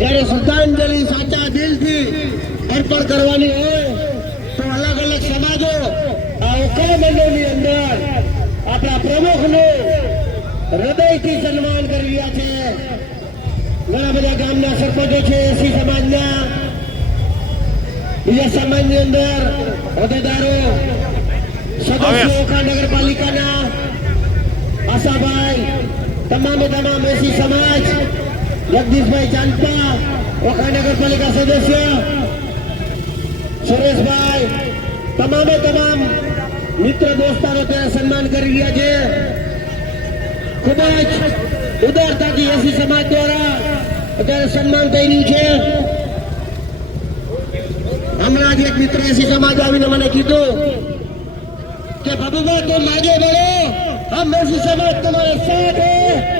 જ્યારે શ્રદ્ધાંજલિ સાચા દિલથી અર્પણ કરવાની હોય તો અલગ અલગ સમાજો આ ઓખા મંડળની અંદર આપણા પ્રમુખનું હૃદયથી સન્માન કરી રહ્યા છે. ઘણા બધા ગામના સરપંચો છે, એસી સમાજના, બીજા સમાજની અંદર હોદ્દેદારો, સદસ્યો, ઓખા નગરપાલિકાના આશાભાઈ, તમામે તમામ એસી સમાજ, જગદીશભાઈ ચાંદપા, ઓખા નગરપાલિકા સદસ્ય સુરેશભાઈ, તમામે તમામ મિત્ર દોસ્તારો ત્યાં સન્માન કરી રહ્યા છે. ખૂબ જ ઉદારતાથી એસી સમાજ દ્વારા અત્યારે સન્માન થઈ રહ્યું છે. હમણાં જ એક મિત્ર એસી સમાજ આવીને મને કીધું કે બાબુભાઈ तुम आगे बढ़ो, हम एसी समाज तुम्हारे साथ हैं.